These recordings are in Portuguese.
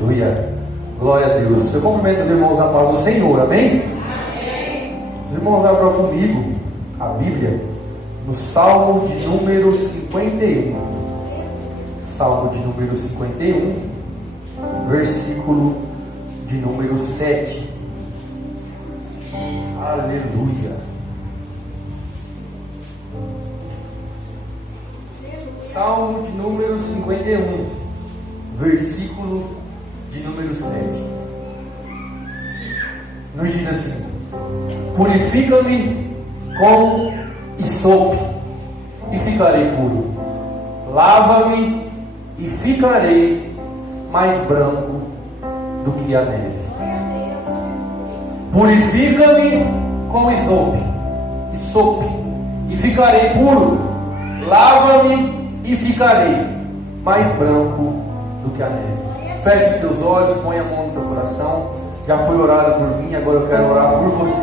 Aleluia. Glória a Deus. Eu cumprimento os irmãos na paz do Senhor. Amém? Amém. Os irmãos abram comigo a Bíblia no Salmo de número 51. Salmo de número 51, versículo de número 7. Aleluia. Salmo de número 51, versículo de número 7. Nos diz assim: purifica-me com hisope e ficarei puro. Lava-me e ficarei mais branco do que a neve. Purifica-me com hisope e ficarei puro. Lava-me e ficarei mais branco do que a neve. Feche os teus olhos, põe a mão no teu coração. Já foi orado por mim, agora eu quero orar por você.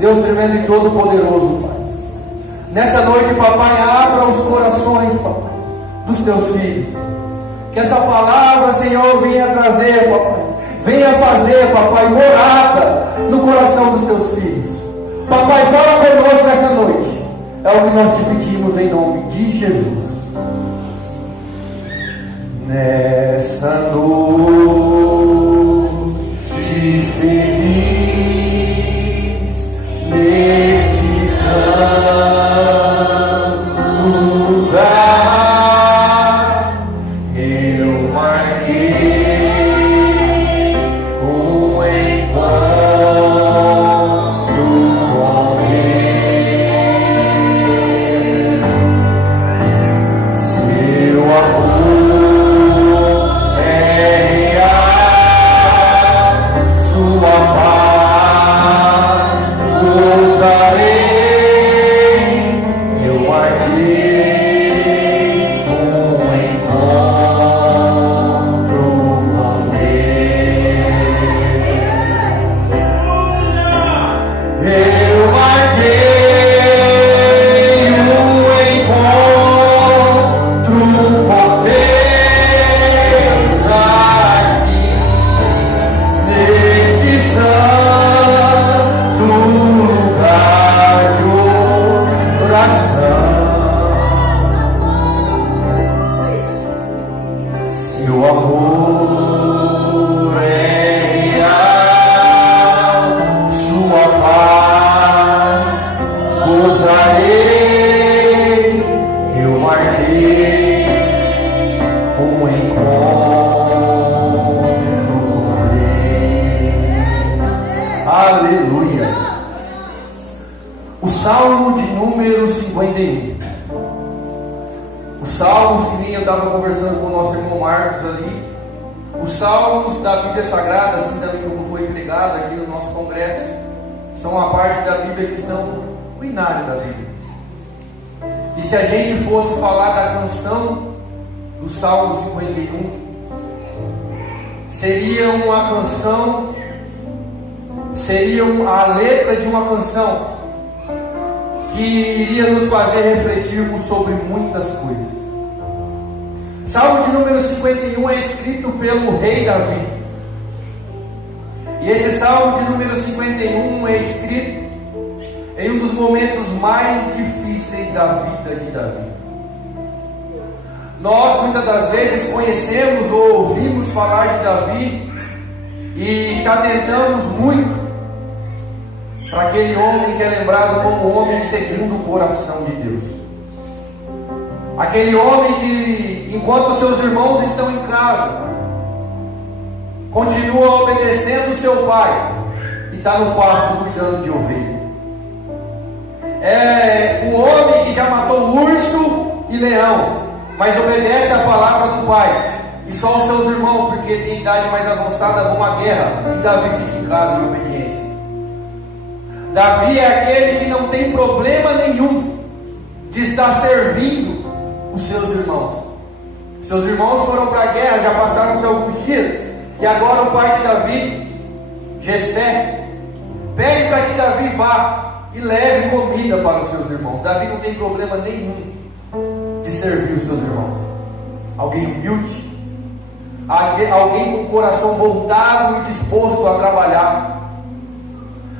Deus tremendo e todo poderoso, Pai, nessa noite, papai, abra os corações, papai, dos teus filhos. Que essa palavra, Senhor, venha trazer, papai, venha fazer, papai, morada no coração dos teus filhos. Papai, fala conosco nessa noite. É o que nós te pedimos em nome de Jesus. Nessa noite feliz, neste santo lugar, eu marquei um encontro com Ele. Seu amor é real, sua paz gozarei. Eu marquei um encontro com Ele. Eu marquei um encontro com Deus aqui, neste santo lugar de oração. Seu amor é real, sua paz gozarei. Eu marquei um encontro com Deus. Aleluia. O Salmo de número 51. Os salmos que nem eu estava conversando com o nosso irmão Marcos ali. Os salmos da Bíblia Sagrada, assim também como foi pregado aqui no nosso congresso, são uma parte da Bíblia que são o inário da Bíblia. E se a gente fosse falar da canção do Salmo 51, seria uma canção, seria a letra de uma canção que iria nos fazer refletirmos sobre muitas coisas. Salmo de número 51 é escrito pelo rei Davi. E esse Salmo de número 51 é escrito em um dos momentos mais difíceis da vida de Davi. Nós muitas das vezes conhecemos ou ouvimos falar de Davi e se atentamos muito para aquele homem que é lembrado como homem segundo o coração de Deus. Aquele homem que, enquanto seus irmãos estão em casa, continua obedecendo seu pai e está no pasto cuidando de ovelha. É o homem que já matou urso e leão, mas obedece a palavra do pai. E só os seus irmãos, porque tem idade mais avançada, vão à guerra, e Davi fica em casa em obediência. Davi é aquele que não tem problema nenhum de estar servindo os seus irmãos. Seus irmãos foram para a guerra, já passaram-se alguns dias, e agora o pai de Davi, Jessé, pede para que Davi vá e leve comida para os seus irmãos. Davi não tem problema nenhum de servir os seus irmãos. Alguém humilde, alguém com o coração voltado e disposto a trabalhar,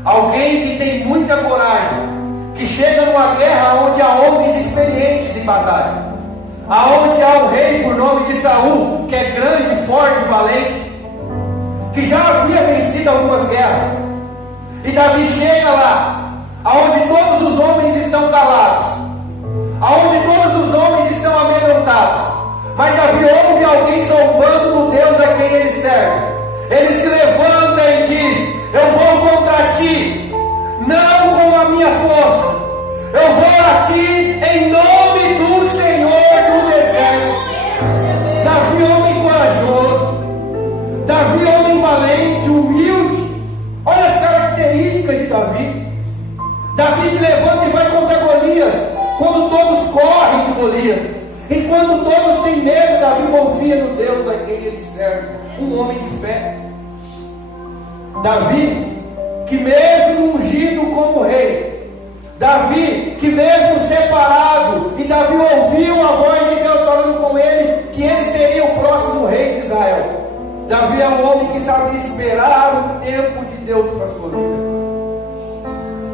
alguém que tem muita coragem, que chega numa guerra onde há homens experientes em batalha, aonde há um rei por nome de Saul, que é grande, forte e valente, que já havia vencido algumas guerras. E Davi chega lá, aonde todos os homens estão calados, aonde todos os homens estão amedrontados, mas Davi ouve alguém zombando do Deus a quem ele serve. Ele se levanta e diz: eu vou contra ti, não com a minha força, eu vou a ti em nome do Senhor dos Exércitos. Davi, homem corajoso, Davi, homem valente, humilde. Olha as características de Davi. Davi se levanta e vai contra Golias, quando todos correm de Golias. Enquanto todos têm medo, Davi confia no Deus a quem ele serve. Um homem de fé. Davi, que mesmo ungido como rei, Davi, que mesmo separado, e Davi ouviu a voz de Deus falando com ele, que ele seria o próximo rei de Israel. Davi é um homem que sabe esperar o tempo de Deus para a sua vida.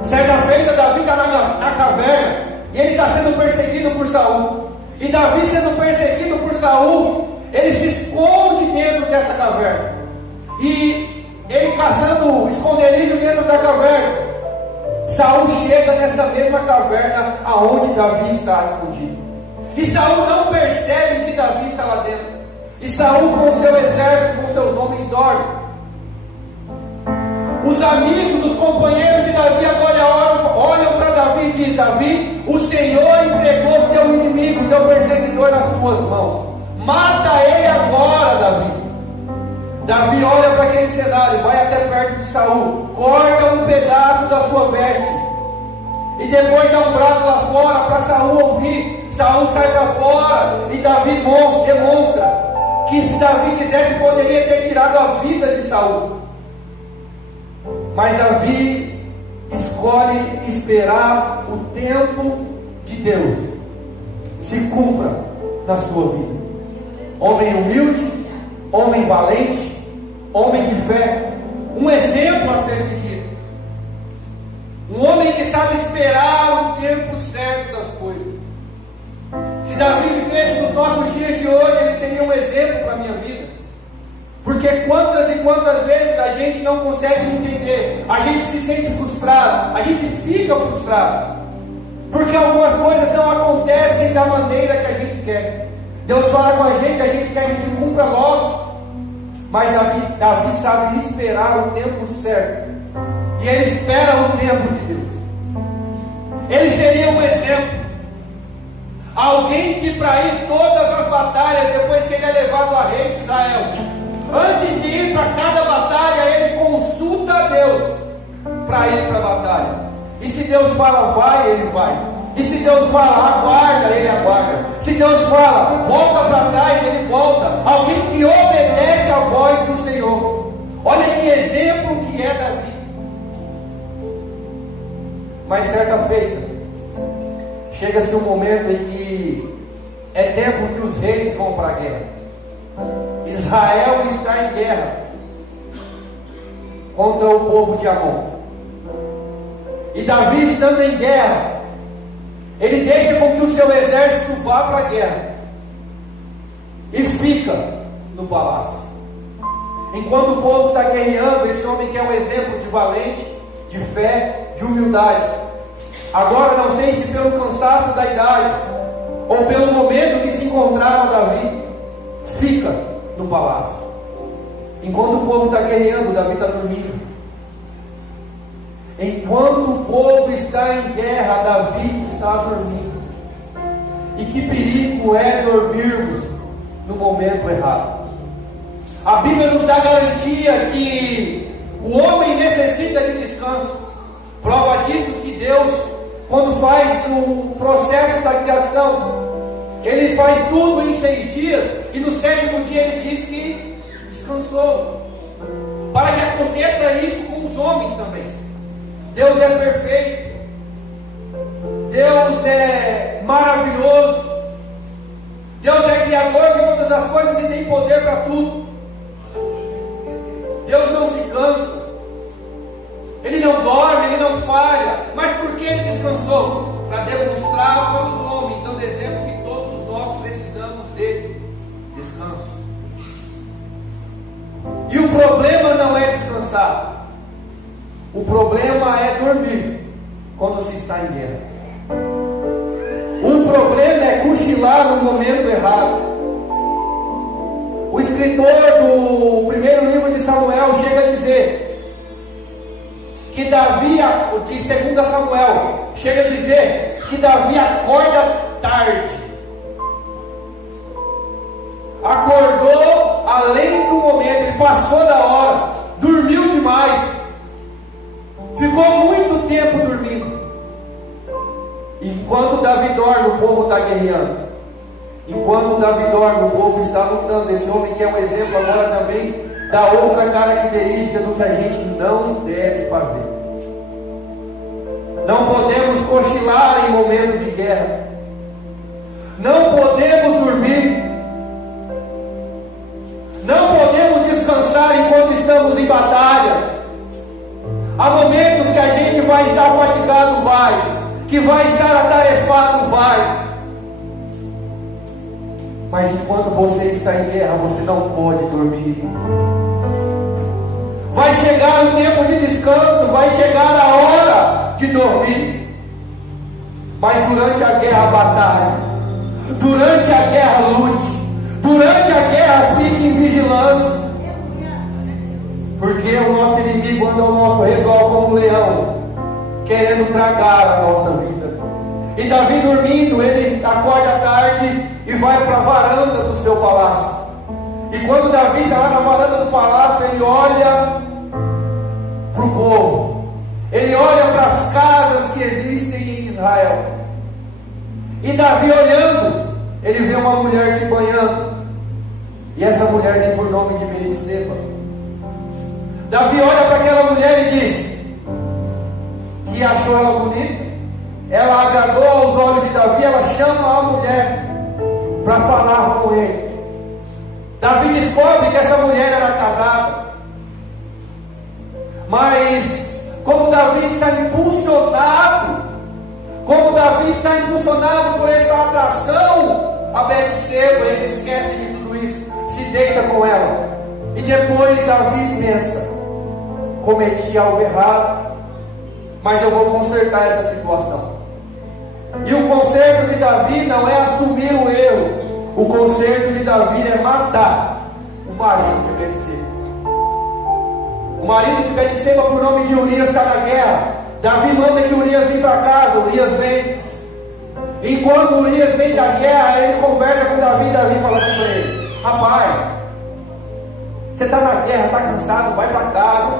Certa feita, Davi está na caverna, e ele está sendo perseguido por Saul. E Davi, sendo perseguido por Saul, ele se esconde dentro dessa caverna. E ele caçando esconderijo dentro da caverna, Saul chega nesta mesma caverna aonde Davi está escondido. E Saul não percebe que Davi está lá dentro. E Saul, com seu exército, com seus homens, dorme. Os amigos, os companheiros de Davi agora olham para Davi e dizem: Davi, o Senhor entregou teu inimigo, teu perseguidor nas tuas mãos. Mata ele agora, Davi. Davi olha para aquele cenário, vai até perto de Saul, corta um pedaço da sua veste e depois dá um brado lá fora para Saul ouvir. Saul sai para fora e Davi demonstra que, se Davi quisesse, poderia ter tirado a vida de Saul. Mas Davi escolhe esperar o tempo de Deus se cumpra na sua vida. Homem humilde, homem valente, homem de fé, um exemplo a ser seguido. Um homem que sabe esperar o tempo certo das coisas. Se Davi vivesse nos nossos dias de hoje, ele seria um exemplo para a minha vida. Porque quantas e quantas vezes a gente não consegue entender, a gente se sente frustrado, a gente fica frustrado, porque algumas coisas não acontecem da maneira que a gente quer. Deus fala com a gente quer que se cumpra logo, mas Davi sabe esperar o tempo certo, e ele espera o tempo de Deus. Ele seria um exemplo, alguém que, para ir todas as batalhas, depois que ele é levado a rei de Israel, antes de ir para cada batalha, ele consulta a Deus para ir para a batalha. E se Deus fala vai, ele vai. E se Deus fala aguarda, ele aguarda. Se Deus fala volta para trás, ele volta. Alguém que obedece à voz do Senhor. Olha que exemplo que é Davi. Mas certa feita, chega-se um momento em que é tempo que os reis vão para a guerra. Israel está em guerra contra o povo de Amon. E Davi, estando em guerra, ele deixa com que o seu exército vá para a guerra e fica no palácio. Enquanto o povo está guerreando, esse homem que é um exemplo de valente, de fé, de humildade. Agora, não sei se pelo cansaço da idade ou pelo momento que se encontrava Davi, fica no palácio. Enquanto o povo está guerreando, Davi está dormindo. Enquanto o povo está em guerra, Davi está dormindo. E que perigo é dormirmos no momento errado. A Bíblia nos dá garantia que o homem necessita de descanso. Prova disso que Deus, quando faz o processo da criação, Ele faz tudo em 6 dias, e no 7º dia Ele diz que descansou, para que aconteça isso com os homens também. Deus é perfeito, Deus é maravilhoso, Deus é criador de todas as coisas e tem poder para tudo. falha. Mas por que ele descansou? Para demonstrar para os homens, dando exemplo que todos nós precisamos de descanso. E o problema não é descansar. O problema é dormir quando se está em guerra. O problema é cochilar no momento errado. O escritor do primeiro livro de Samuel chega a dizer que Davi, de 2 Samuel, chega a dizer que Davi acorda tarde. Acordou além do momento, ele passou da hora, dormiu demais, ficou muito tempo dormindo. Enquanto Davi dorme, o povo está guerreando. Enquanto Davi dorme, o povo está lutando. Esse homem que é um exemplo agora também da outra característica do que a gente não deve fazer. Não podemos cochilar em momento de guerra. Não podemos dormir. Não podemos descansar enquanto estamos em batalha. Há momentos que a gente vai estar fatigado, que vai estar atarefado, mas enquanto você está em guerra, você não pode dormir. Vai chegar o tempo de descanso, vai chegar a hora de dormir. Mas durante a guerra batalhe, durante a guerra lute, durante a guerra fique em vigilância, porque o nosso inimigo anda ao nosso redor como um leão, querendo tragar a nossa vida. E Davi dormindo, ele acorda tarde e vai para a varanda do seu palácio. E quando Davi está lá na varanda do palácio, ele olha para o povo, ele olha para as casas que existem em Israel. E Davi olhando, ele vê uma mulher se banhando, e essa mulher tem por nome de Betseba. Davi olha para aquela mulher e diz que achou ela bonita, ela agradou aos olhos de Davi, ela chama a mulher para falar com ele. Davi descobre que essa mulher era casada, mas como Davi está impulsionado por essa atração a Betseba, ele esquece de tudo isso, se deita com ela. E depois Davi pensa: cometi algo errado, mas eu vou consertar essa situação. E o conserto de Davi não é assumir o erro. O conserto de Davi é matar o marido de Betseba. O marido de Betseba, por nome de Urias, está na guerra. Davi manda que Urias venha para casa. Urias vem. Enquanto Urias vem da guerra, ele conversa com Davi. Davi fala assim para ele: rapaz, você está na guerra, está cansado, vai para casa,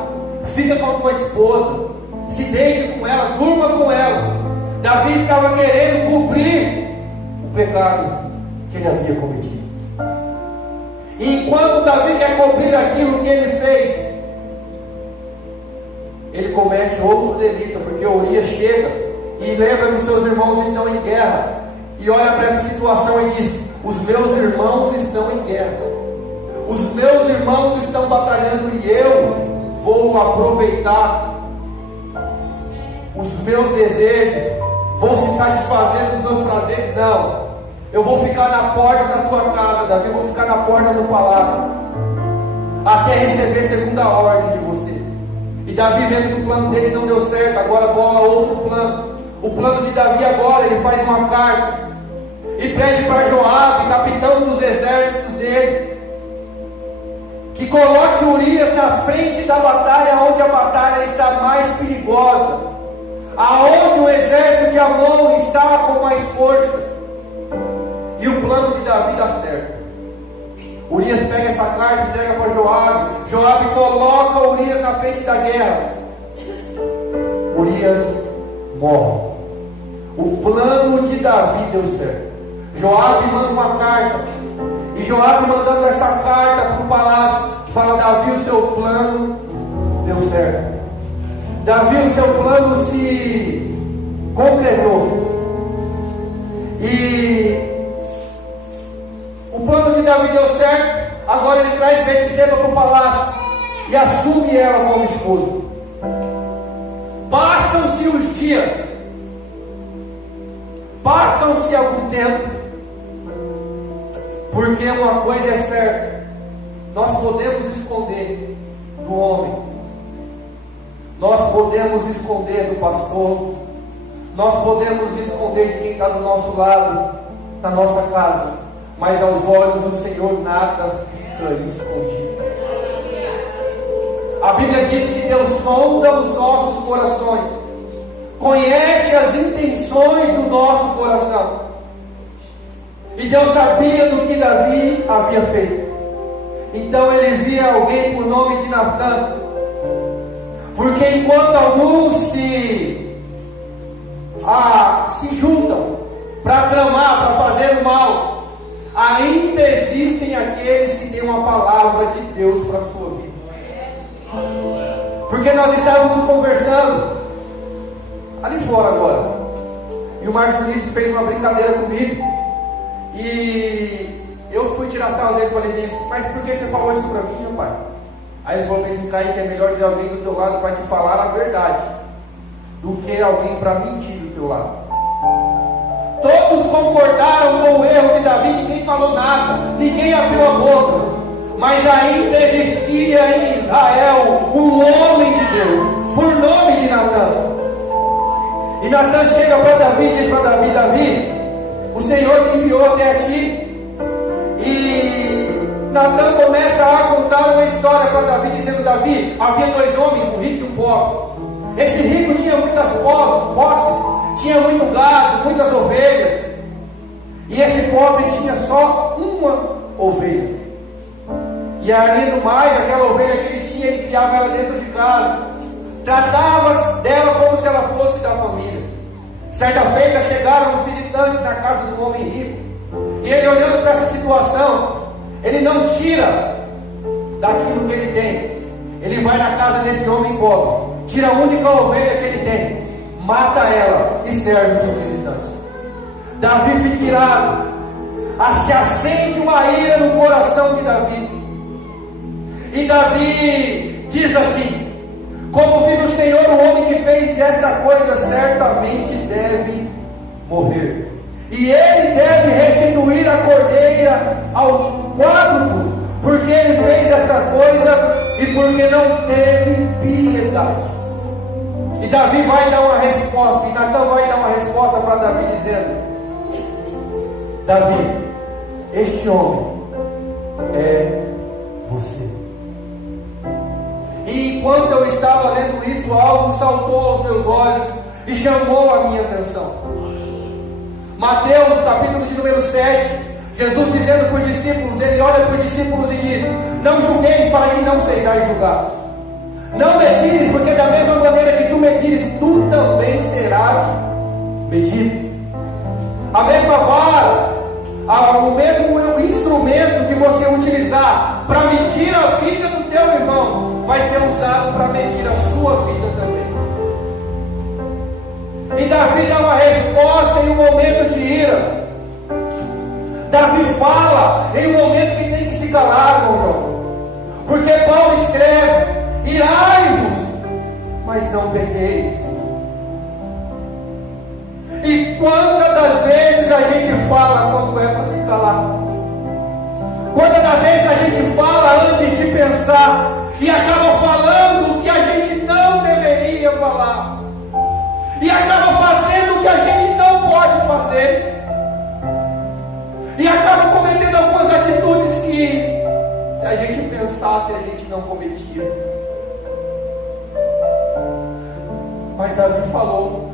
fica com a tua esposa, se deite com ela, durma com ela. Davi estava querendo cobrir o pecado que ele havia cometido. E enquanto Davi quer cobrir aquilo que ele fez, ele comete outro delito, porque Urias chega e lembra que os seus irmãos estão em guerra, e olha para essa situação e diz: os meus irmãos estão em guerra, os meus irmãos estão batalhando, e eu vou aproveitar os meus desejos, vou se satisfazer dos meus prazeres. Não, eu vou ficar na porta da tua casa, Davi, eu vou ficar na porta do palácio, até receber segunda ordem de você. E Davi, vendo que o plano dele não deu certo, agora bola outro plano. O plano de Davi agora, ele faz uma carta e pede para Joabe, capitão dos exércitos dele, que coloque Urias na frente da batalha, onde a batalha está mais perigosa, aonde o exército de Amon está com mais força. E o plano de Davi dá certo. Urias pega essa carta e entrega para Joabe. Joabe coloca Urias na frente da guerra. Urias morre. O plano de Davi deu certo. Joabe manda uma carta, e Joabe, mandando essa carta para o palácio, fala: Davi, o seu plano deu certo. Davi, o seu plano se concretou. E o plano de Davi deu certo. Agora ele traz Betseba para o palácio e assume ela como esposa. Passa Passam-se os dias, passam-se algum tempo, porque uma coisa é certa: nós podemos esconder do homem, nós podemos esconder do pastor, nós podemos esconder de quem está do nosso lado, na nossa casa, mas aos olhos do Senhor nada fica escondido. A Bíblia diz que Deus sonda os nossos corações, conhece as intenções do nosso coração, e Deus sabia do que Davi havia feito. Então ele via alguém por nome de Natan, porque enquanto alguns se juntam para tramar, para fazer o mal, ainda existem aqueles que têm uma palavra de Deus para a sua vida. Porque nós estávamos conversando ali fora agora, e o Marcos Vinícius fez uma brincadeira comigo, e eu fui tirar a sala dele e falei: mas por que você falou isso para mim, rapaz? Aí ele falou assim: Kaique, é melhor ter alguém do teu lado para te falar a verdade do que alguém para mentir do teu lado. Todos concordaram com o erro de Davi, ninguém falou nada, ninguém abriu a boca, mas ainda existia em Israel um homem de Deus, por nome de Natan. E Natan chega para Davi e diz para Davi: Davi, o Senhor me enviou até a ti. E Natan começa a contar uma história para Davi, dizendo: Davi, havia dois homens, um rico e um pobre. Esse rico tinha muitas posses, tinha muito gado, muitas ovelhas, e esse pobre tinha só uma ovelha. E além do mais, aquela ovelha que ele tinha, ele criava ela dentro de casa, tratava dela como se ela fosse da família. Certa feita chegaram os visitantes na casa do homem rico, e ele, olhando para essa situação, ele não tira daquilo que ele tem, ele vai na casa desse homem pobre, tira a única ovelha que ele tem, mata ela e serve para os visitantes. Davi fica irado, se acende uma ira no coração de Davi, e Davi diz assim: como vive o Senhor, o homem que fez esta coisa certamente deve morrer, e ele deve restituir a cordeira ao quádruplo, porque ele fez esta coisa e porque não teve piedade. E Davi vai dar uma resposta, e Natan vai dar uma resposta para Davi, dizendo: Davi, este homem é você. E enquanto eu estava lendo isso, algo saltou aos meus olhos e chamou a minha atenção. Mateus capítulo de número 7, Jesus dizendo para os discípulos, ele olha para os discípulos e diz: não julgueis para que não sejais julgados. Não medires, porque da mesma maneira que tu medires, tu também serás medido. A mesma vara, o mesmo instrumento que você utilizar para medir a vida do teu irmão, vai ser usado para medir a sua vida também. E Davi dá uma resposta em um momento de ira. Davi fala em um momento que tem que se calar, meu irmão. Porque Paulo escreve: irai-vos, mas não pequeis. E quantas das vezes a gente fala quando é para se calar? Quantas das vezes a gente fala antes de pensar e acaba falando o que a gente não deveria falar, e acaba fazendo o que a gente não pode fazer, e acaba cometendo algumas atitudes que, se a gente pensasse, a gente não cometia. Mas Davi falou,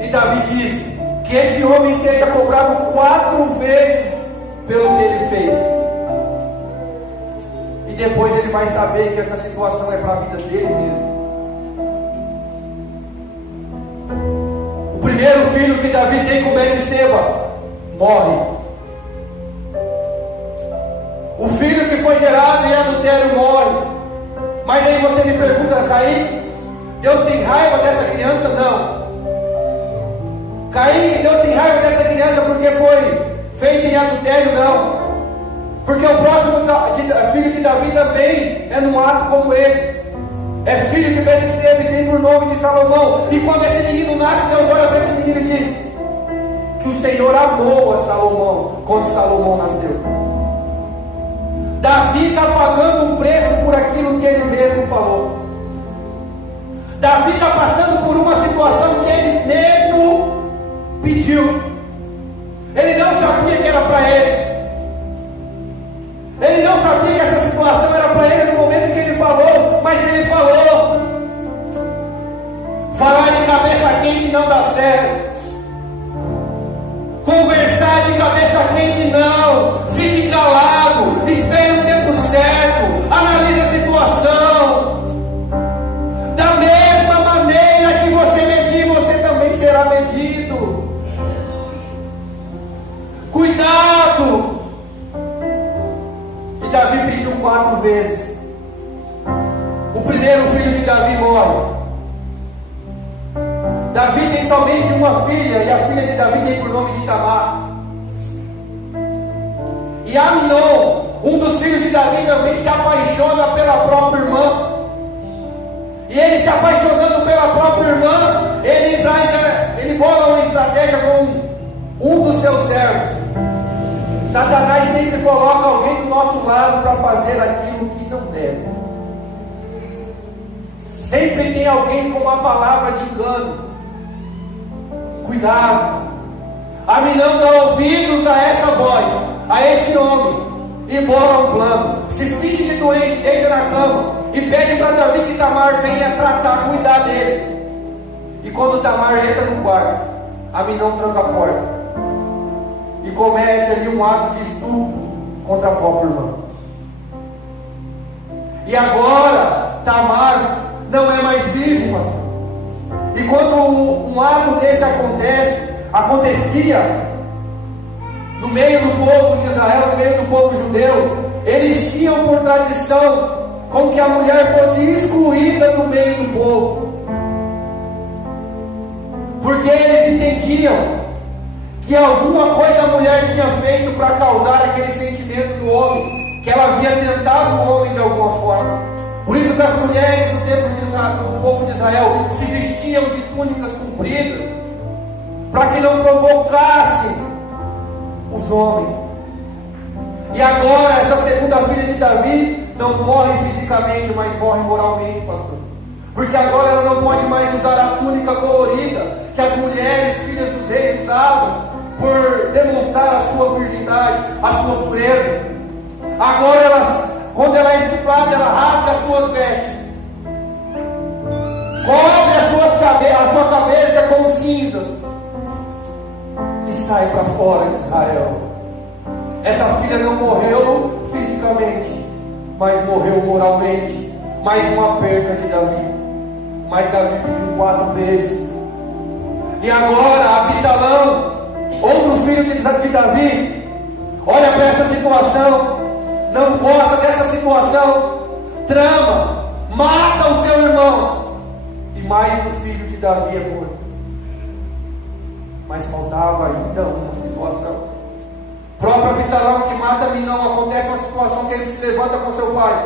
e Davi disse que esse homem seja cobrado 4 vezes pelo que ele fez, e depois ele vai saber que essa situação é para a vida dele mesmo. O primeiro filho que Davi tem com Betseba morre. O filho que foi gerado em adultério morre. Mas aí você me pergunta: Kaique, Deus tem raiva dessa criança? Não. Kaique, Deus tem raiva dessa criança porque foi feita em adultério? Não. Porque o próximo filho de Davi também é num ato como esse. é filho de Betseba e tem por nome de Salomão. E quando esse menino nasce, Deus olha para esse menino e diz que o Senhor amou a Salomão quando Salomão nasceu. Davi está pagando um preço por aquilo que ele mesmo falou. Davi está passando por uma situação que ele mesmo pediu. Ele não sabia que era para ele. Ele não sabia que essa situação era para ele no momento que ele falou, mas ele falou. Falar de cabeça quente não dá certo. Conversar de cabeça quente não. Fique calado, espere o tempo certo, analise a situação. Da mesma maneira que você medir, você também será medido. Cuidado. E Davi pediu 4 vezes. O primeiro filho de Davi morre. Davi tem somente uma filha, e a filha de Davi tem por nome de Tamar. E Aminon, um dos filhos de Davi, também se apaixona pela própria irmã. E ele se apaixonando pela própria irmã, ele bola uma estratégia com um dos seus servos. Satanás sempre coloca alguém do nosso lado para fazer aquilo que não deve. Sempre tem alguém com uma palavra de engano. Cuidado. Aminon dá ouvidos a essa voz, a esse homem, e bola um plano. Se finge de doente, deita na cama e pede para Davi que Tamar venha tratar, cuidar dele. E quando Tamar entra no quarto, Aminon tranca a porta e comete ali um ato de estupro contra a própria irmã. E agora Tamar não é mais virgem, pastor. E quando um ato desse acontecia no meio do povo de Israel, no meio do povo judeu, eles tinham por tradição com que a mulher fosse excluída do meio do povo, porque eles entendiam que alguma coisa a mulher tinha feito para causar aquele sentimento do homem, que ela havia tentado o homem de alguma forma. Por isso que as mulheres no tempo de Israel, no povo de Israel, se vestiam de túnicas compridas, para que não provocassem os homens. E agora essa segunda filha de Davi não morre fisicamente, mas morre moralmente, pastor. Porque agora ela não pode mais usar a túnica colorida que as mulheres, filhas dos reis, usavam por demonstrar a sua virgindade, a sua pureza. Agora quando ela é estuprada, ela rasga as suas vestes, cobre a sua cabeça com cinzas e sai para fora de Israel. Essa filha não morreu fisicamente, mas morreu moralmente. Mais uma perda de Davi. Mas Davi pediu 4 vezes. E agora Absalão, outro filho de Davi, olha para essa situação, não gosta dessa situação, trama, mata o seu irmão, e mais um filho de Davi é morto. Mas faltava ainda uma situação. O próprio Absalão que mata Aminon, acontece uma situação que ele se levanta com seu pai,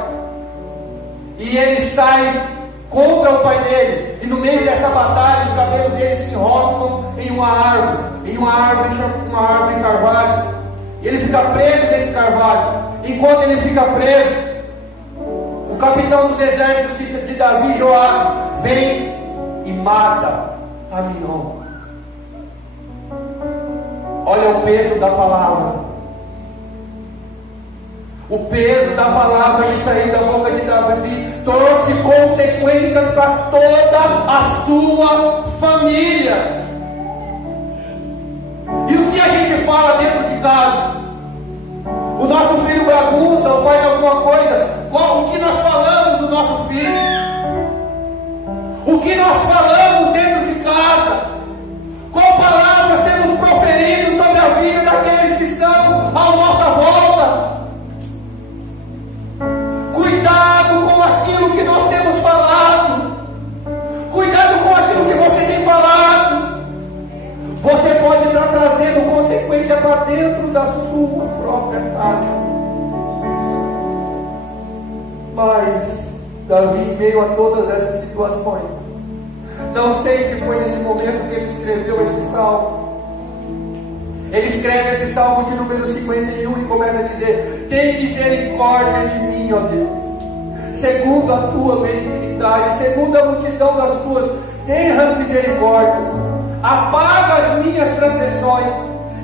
e ele sai contra o pai dele, e no meio dessa batalha os cabelos dele se enroscam em uma árvore carvalho, e ele fica preso nesse carvalho. Enquanto ele fica preso, o capitão dos exércitos de Davi, Joabe, vem e mata Aminon. Olha o peso da palavra. O peso da palavra que saiu da boca de Davi trouxe consequências para toda a sua família. E o que a gente fala dentro de casa? O nosso filho bagunça ou faz alguma coisa, o que nós falamos do nosso filho? O que nós falamos dentro de casa? Qual palavras temos proferido sobre a vida daqueles que estão à nossa volta? Cuidado com aquilo que nós temos falado. Cuidado com aquilo que você tem falado. Você pode estar trazendo consequência para dentro da sua própria casa. Mas Davi, em meio a todas essas situações, não sei se foi nesse momento que ele escreveu esse salmo. Ele escreve esse salmo de número 51 e começa a dizer: tem misericórdia de mim, ó Deus, segundo a tua benignidade, segundo a multidão das tuas tenras misericórdias, apaga as minhas transgressões.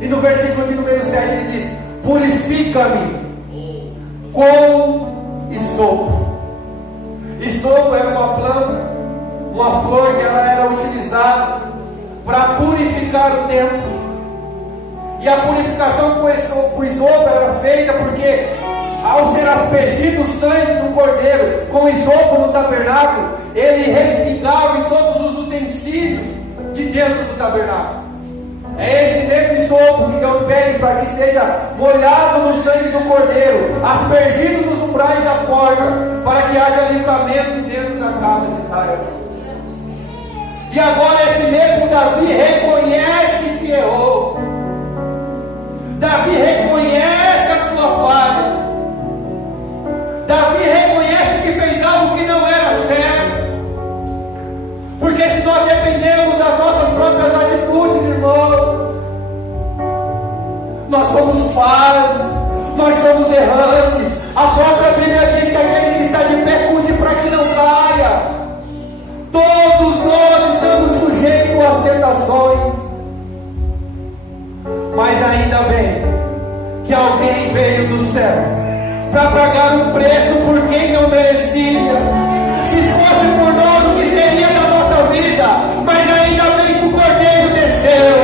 E no versículo de número 7 ele diz: purifica-me com isopo. Isopo era uma planta, uma flor que ela era utilizada para purificar o templo. E a purificação com isopo era feita porque, ao ser aspergido o sangue do cordeiro com isopo no tabernáculo, ele respingava em todos os utensílios de dentro do tabernáculo. É esse mesmo isopo que Deus pede para que seja molhado no sangue do cordeiro, aspergido nos umbrais da porta, para que haja livramento dentro da casa de Israel. E agora esse mesmo Davi reconhece que errou. Davi reconhece a sua falha. Davi reconhece que fez algo que não era certo. Porque se nós dependemos das nossas próprias atitudes, irmão, nós somos falhos, nós somos errantes. A própria Bíblia diz que aquele que está de pé cuide para que não caia. Todos nós estamos sujeitos às tentações. Mas ainda bem que alguém veio do céu para pagar um preço por quem não merecia. Se fosse por nós, o que seria da nossa vida? Mas ainda bem que o Cordeiro desceu.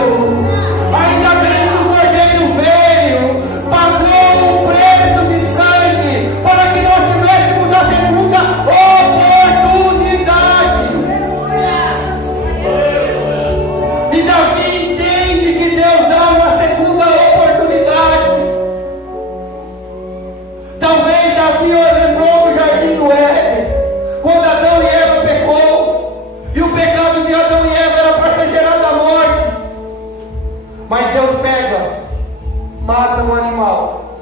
Ainda bem que o Cordeiro veio, pagou um preço de sangue para que nós tivéssemos a segunda oportunidade. E Davi entende que Deus dá uma segunda oportunidade. Talvez Davi lembrou do jardim do Éden, quando Adão e Eva pecou, e o pecado de Adão e Eva era para ser gerado a morte. Mas Deus pega, mata um animal,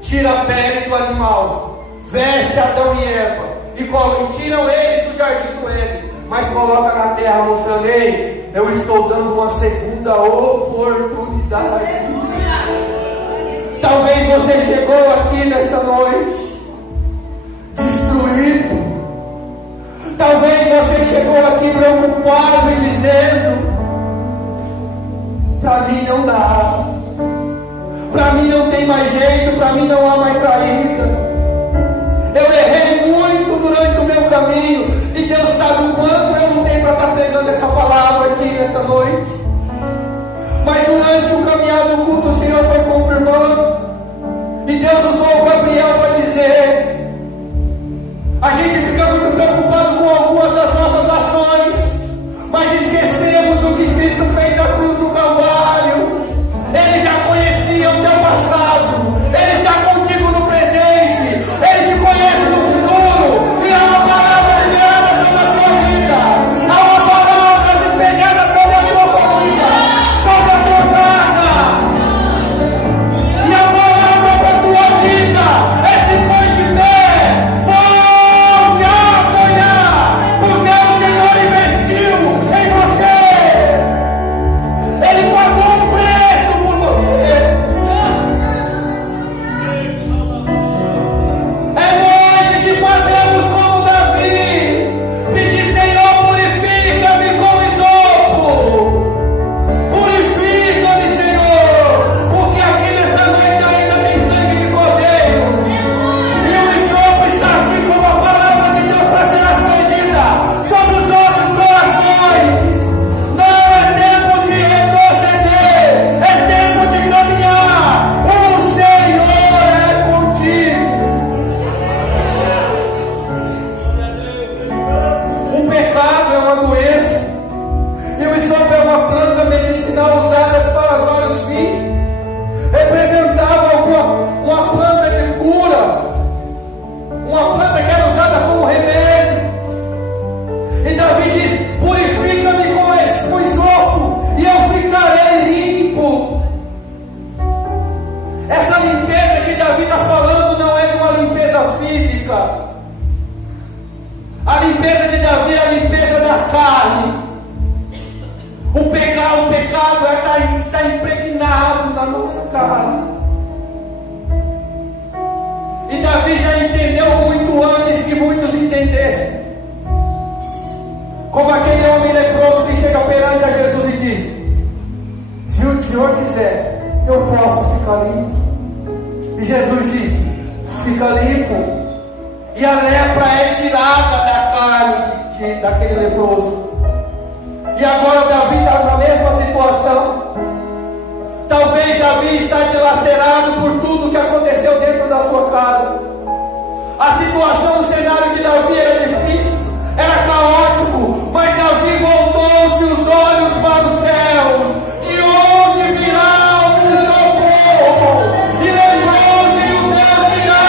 tira a pele do animal, veste Adão e Eva e tiram eles do jardim do Éden, mas coloca na terra, mostrando: ei, eu estou dando uma segunda oportunidade. Talvez você chegou aqui nessa noite destruído. Talvez você chegou aqui preocupado e dizendo: para mim não dá, para mim não tem mais jeito, para mim não há mais saída. Eu errei muito durante o meu caminho, e Deus sabe o quanto eu não tenho para estar pregando essa palavra aqui nessa noite. Mas durante o caminhar do culto o Senhor foi confirmando, e Deus usou o Gabriel para dizer: a gente fica muito preocupado com algumas das nossas ações, mas esquecemos do que Cristo fez na cruz do Calvário. Ele já conhecia o teu passado, limpeza de Davi é a limpeza da carne. O pecado está impregnado na nossa carne. E Davi já entendeu muito antes que muitos entendessem. Como aquele homem leproso que chega perante a Jesus e diz: se o Senhor quiser, eu posso ficar limpo. E Jesus disse: fica limpo. E a lepra é tirada da carne daquele leproso. E agora Davi está na mesma situação. Talvez Davi está dilacerado por tudo que aconteceu dentro da sua casa. A situação, o cenário de Davi era difícil, era caótico, mas Davi voltou-se os olhos para os céus. De onde virá o socorro? E lembrou-se do Deus que dá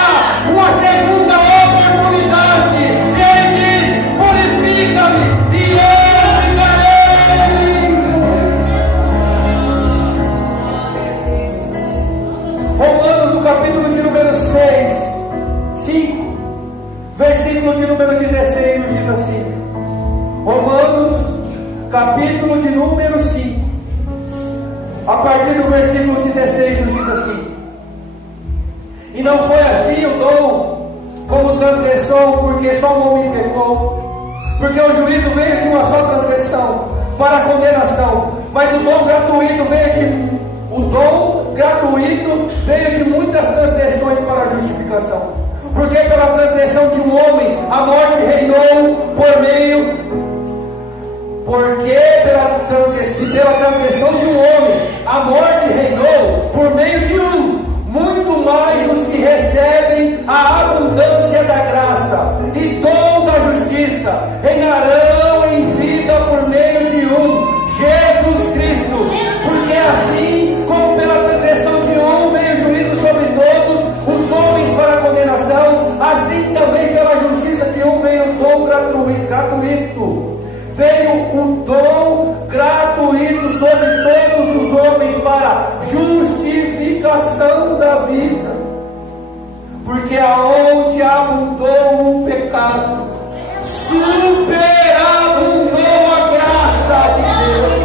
uma segunda oportunidade. E ele diz: purifica-me e eu ficarei limpo. Romanos, no capítulo de número 5, versículo de número 16, nos diz assim. Romanos, capítulo de número 5, a partir do versículo 16, nos diz assim: e não foi assim o dom como transgressão, porque só um homem pecou, porque o juízo veio de uma só transgressão para a condenação, mas o dom gratuito veio de muitas transgressões para a justificação. Porque pela transgressão de um homem a morte reinou por meio. Porque pela transgressão de um homem a morte reinou por meio de um. Muito mais os que recebem a abundância da graça e dom da justiça reinarão em vida por meio de um, Jesus Cristo. Porque assim como pela transgressão de um veio juízo sobre todos os homens para a condenação, assim também pela justiça de um veio o dom gratuito. Veio o dom gratuito sobre todos os homens para justificação da vida. Porque aonde abundou o pecado, superabundou a graça de Deus.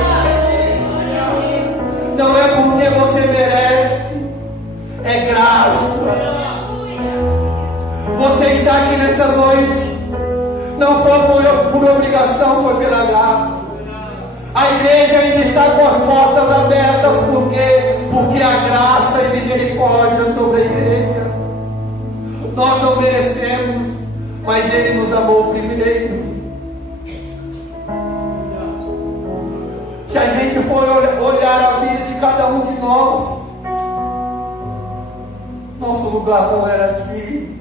Não é porque você merece, é graça. Você está aqui nessa noite, não foi por obrigação, foi pela graça. A igreja ainda está com as portas abertas, porque a graça e misericórdia sobre a igreja. Nós não merecemos, mas Ele nos amou primeiro. Se a gente for olhar a vida de cada um de nós, nosso lugar não era aqui.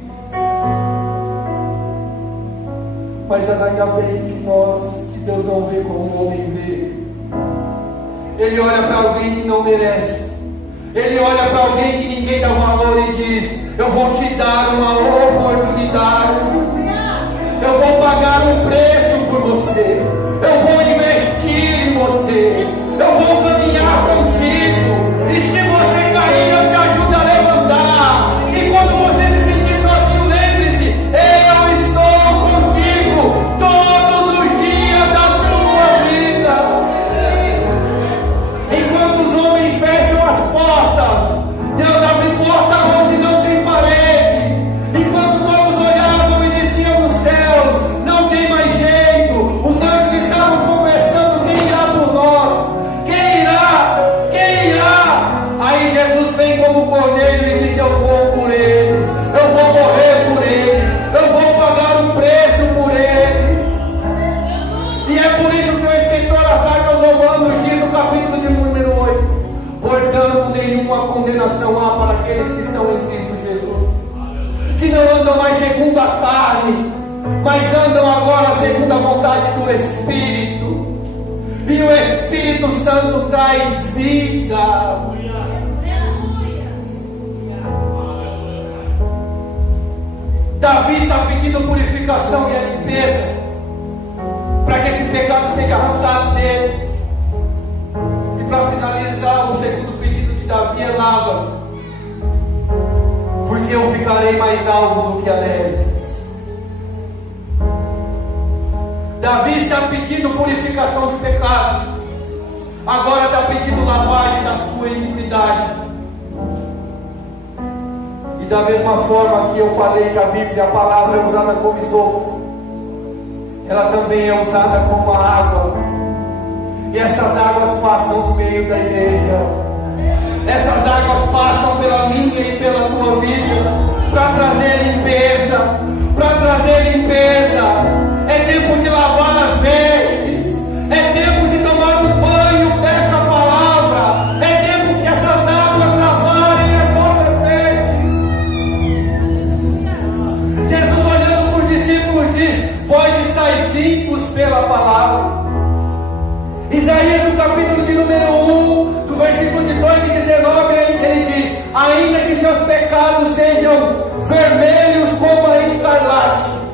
Mas ainda bem que Deus não vê como o homem vê. Ele olha para alguém que não merece. Ele olha para alguém que ninguém dá valor e diz: eu vou te dar uma oportunidade. Eu vou pagar um preço por você. Eu vou investir em você. Eu vou caminhar contigo. E se você cair, eu te ajudo a levantar. E quando você se sentir sozinho, lembre-se: eu estou contigo todos os dias da sua vida. Enquanto os homens fecham as portas, Deus abre porta onde não tem parede. Enquanto todos olhavam e diziam nos céus: não tem mais jeito. Os anjos estavam conversando: quem irá por nós? Quem irá? Quem irá? Aí Jesus vem como cordeiro e diz: eu vou por eles, eu vou morrer por eles, eu vou pagar um preço por eles. E é por isso que o escritor da carta aos Romanos diz no capítulo de número 8: portanto, nenhuma condenação há para aqueles que estão em Cristo Jesus, que não andam mais segundo a carne, mas andam agora segundo a vontade do Espírito. E o Espírito Santo traz vida. Davi está pedindo purificação e a limpeza, para que esse pecado seja arrancado dele. E para finalizar, o segundo pedido de Davi é: lava, porque eu ficarei mais alvo do que a neve. Davi está pedindo purificação de pecado, agora está pedindo lavagem da sua iniquidade. E da mesma forma que eu falei que a Bíblia, a palavra é usada como isopo, ela também é usada como a água. E essas águas passam no meio da igreja. Essas águas passam pela minha e pela tua vida para trazer limpeza, para trazer limpeza. É tempo de lavar as vestes, é tempo de tomar um banho dessa palavra, é tempo que essas águas lavarem as nossas vestes. Jesus, olhando para os discípulos, diz: vós estáis limpos pela palavra. Isaías, no capítulo de número 1, do versículo 18 e 19, ele diz: ainda que seus pecados sejam vermelhos como a escarlate,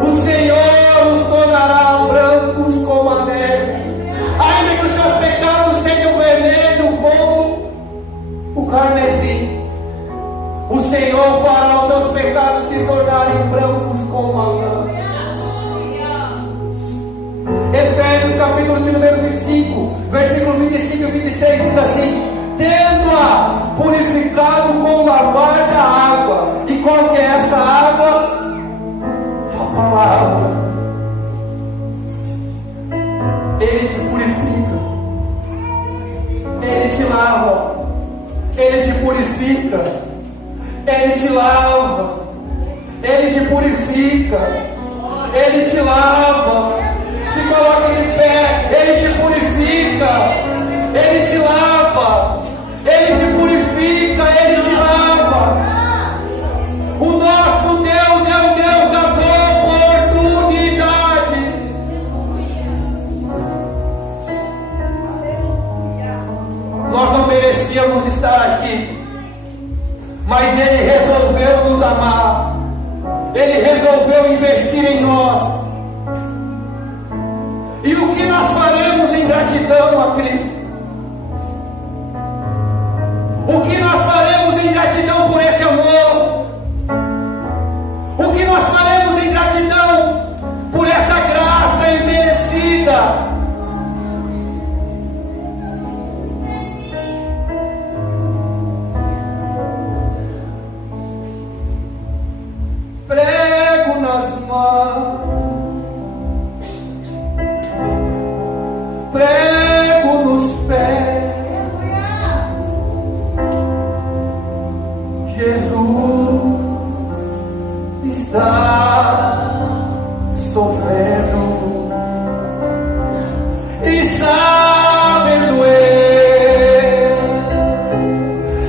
o Senhor os tornará brancos como a neve. Ainda que os seus pecados sejam vermelhos como o carmesim, o Senhor fará os seus pecados se tornarem brancos como a lã. Efésios capítulo de número 25, versículo 25 e 26 diz assim: tendo-a purificado com o lavar da água. E qual que é essa água? A palavra. Ele te purifica, Ele te lava, Ele te purifica, Ele te lava, Ele te purifica, Ele te lava. Se coloca de pé, Ele te purifica, Ele te lava, Ele te purifica, Ele te lava. O nosso Deus é o Deus das oportunidades. Nós não merecíamos estar aqui, mas Ele resolveu nos amar, Ele resolveu investir em nós. E o que nós faremos em gratidão a Cristo? O que nós faremos em gratidão por esse amor? O que nós faremos em gratidão por essa graça imerecida? Prego nas mãos, prego nos pés, Jesus está sofrendo e sabendo Ele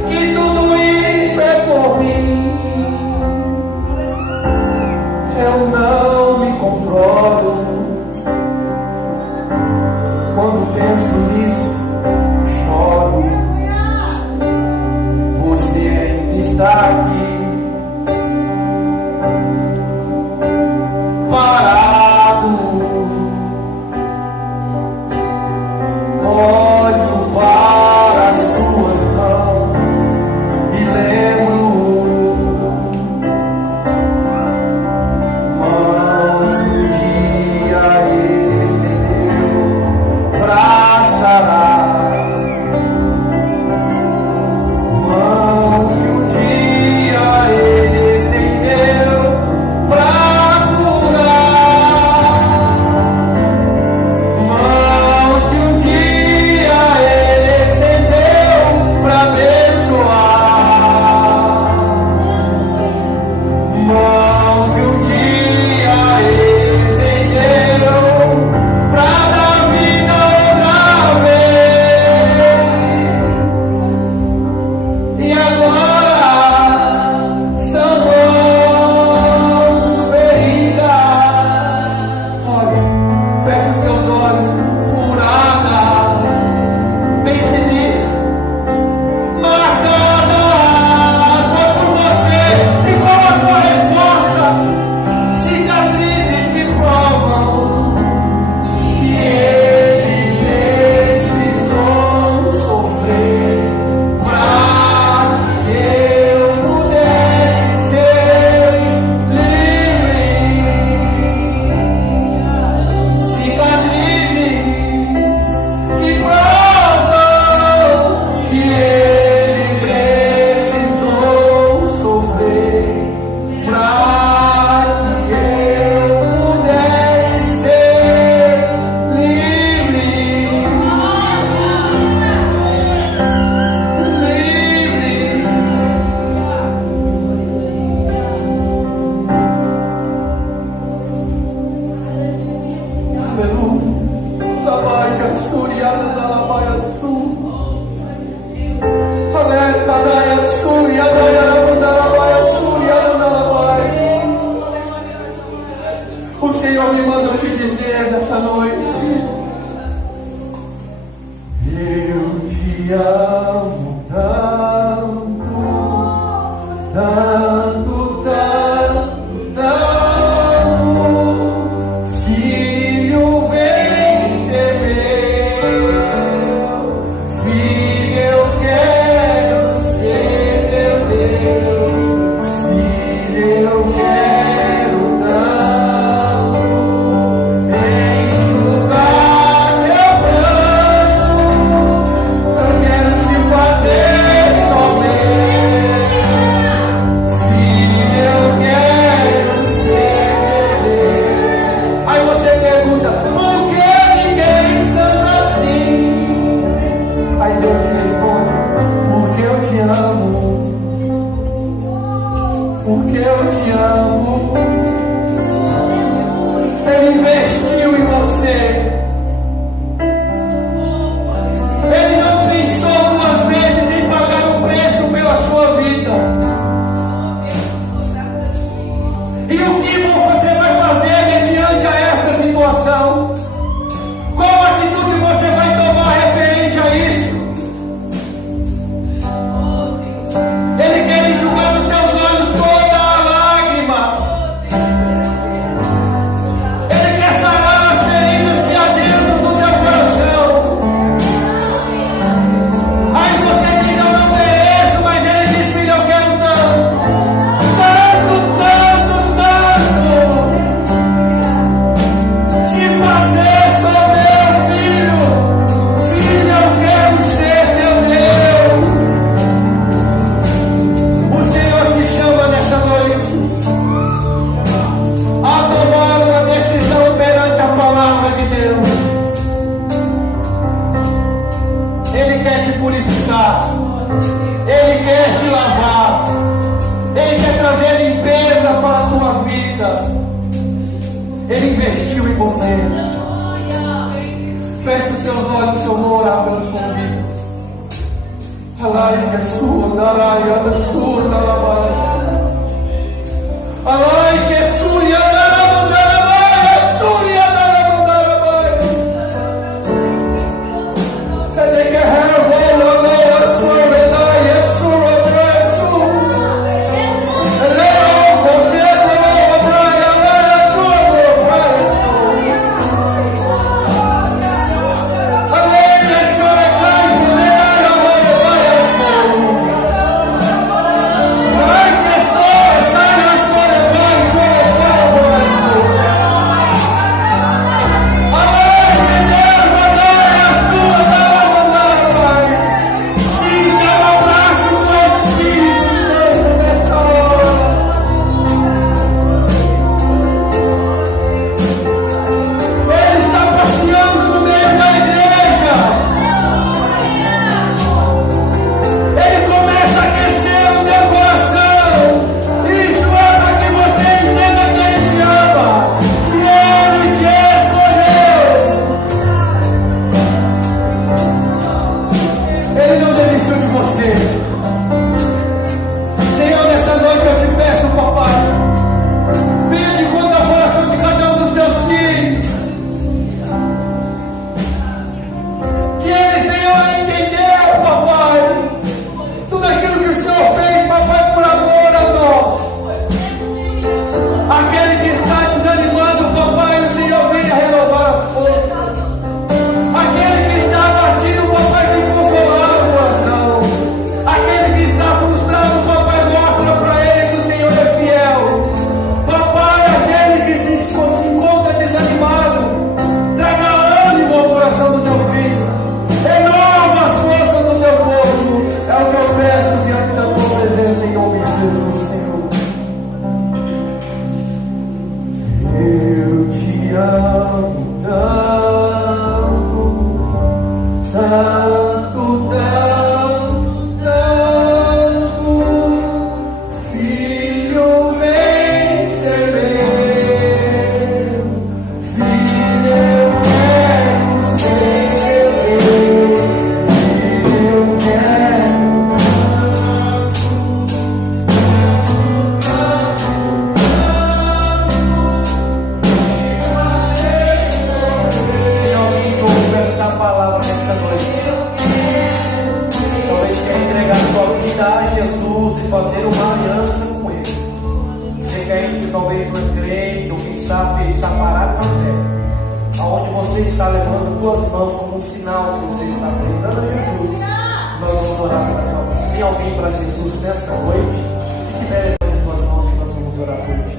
que tudo isso é por mim. Eu não me controlo. Quando penso nisso, choro. Você ainda está aqui, parado. Olho para as suas mãos e lembro mãos que um dia Ele estendeu pra sarar, mãos que um dia tanto, tanto, tanto, filho, vem ser meu, filho, eu quero ser teu Deus, filho, eu quero tanto enxugar meu pranto, só quero te fazer só meu. Filho, eu quero ser Deus. Aí você pergunta, por que me queres tanto assim? Aí Deus te responde, porque eu te amo. Porque eu te amo. Ele investiu em você. Ele não pensou duas vezes em pagar um preço pela sua vida. E o que você vai fazer mediante a esta situação? Qual atitude você vai tomar referente a isso? Ele quer enxugar dos teus olhos toda a lágrima. Ele quer sarar as feridas que há dentro do teu coração. Aí você diz, eu não mereço, mas ele diz, filho, eu quero tanto. Tanto, tanto, tanto. Te fazer só meu filho. Filho, eu quero ser teu Deus. O Senhor te chama nessa noite a tomar uma decisão perante a palavra de Deus. Ele quer te purificar. Ele quer te lavar. Ele quer trazer limpeza para a tua vida. Ele investiu em você. Feche os teus olhos que eu vou orar pela sua vida. Alai que é sua, darai, da sua, dalabai. Alai que é sua, daramandarabai, sua, daramandarabai. Ele quer revolar, sua, redai, sua, dai, sua. Ele é o conceito, não, abrai, alai, sua, abrai, sua. Alai, sua, dai, alai, abrai, sua. Vai que sou, sai na sua, vai, sua, abrai, sua. Alai, que Deus, abrai, sua, daramandarabai. Sinta o abraço do Espírito Santo nessa hora. Ele está passeando no meio da igreja. Ele começa a aquecer o teu coração. Isso é para que você entenda que Ele te ama, que Ele te escolheu. Ele não desistiu de você. Senhor, nessa noite eu te peço, papai, venha de conta ao coração de cada um dos teus filhos. Que eles venham a entender, papai, tudo aquilo que o Senhor fez, papai, por amor a nós. Aquele que está desanimado, papai, o Senhor venha renovar as forças. Aquele que está abatido, papai, vem consolar o coração. Aquele que está frustrado, papai, mostra para ele que o Senhor é fiel. Papai, aquele que se encontra desanimado, traga ânimo ao coração do teu filho. Renova as forças do teu povo. É o que eu peço diante da tua presença em nome de Jesus, Senhor. Eu te amo tanto, tanto, tanto, tanto. Filho, vem ser meu. Filho, eu quero ser teu. Filho, eu quero. Tem alguém que ouve essa palavra nessa noite? Talvez quer entregar sua vida a Jesus e fazer uma aliança aliança com Ele. Você que ainda talvez não é crente, ou quem sabe está parado na fé, aonde você está levando duas mãos como um sinal que você está aceitando a Jesus, nós vamos orar para ti. Tem alguém para Jesus nessa noite? Se tiver levando duas mãos, nós vamos orar por ti.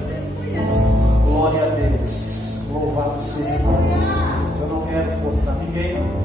Glória a Deus. Louvado seja o nome do Senhor. Eu não quero forçar ninguém.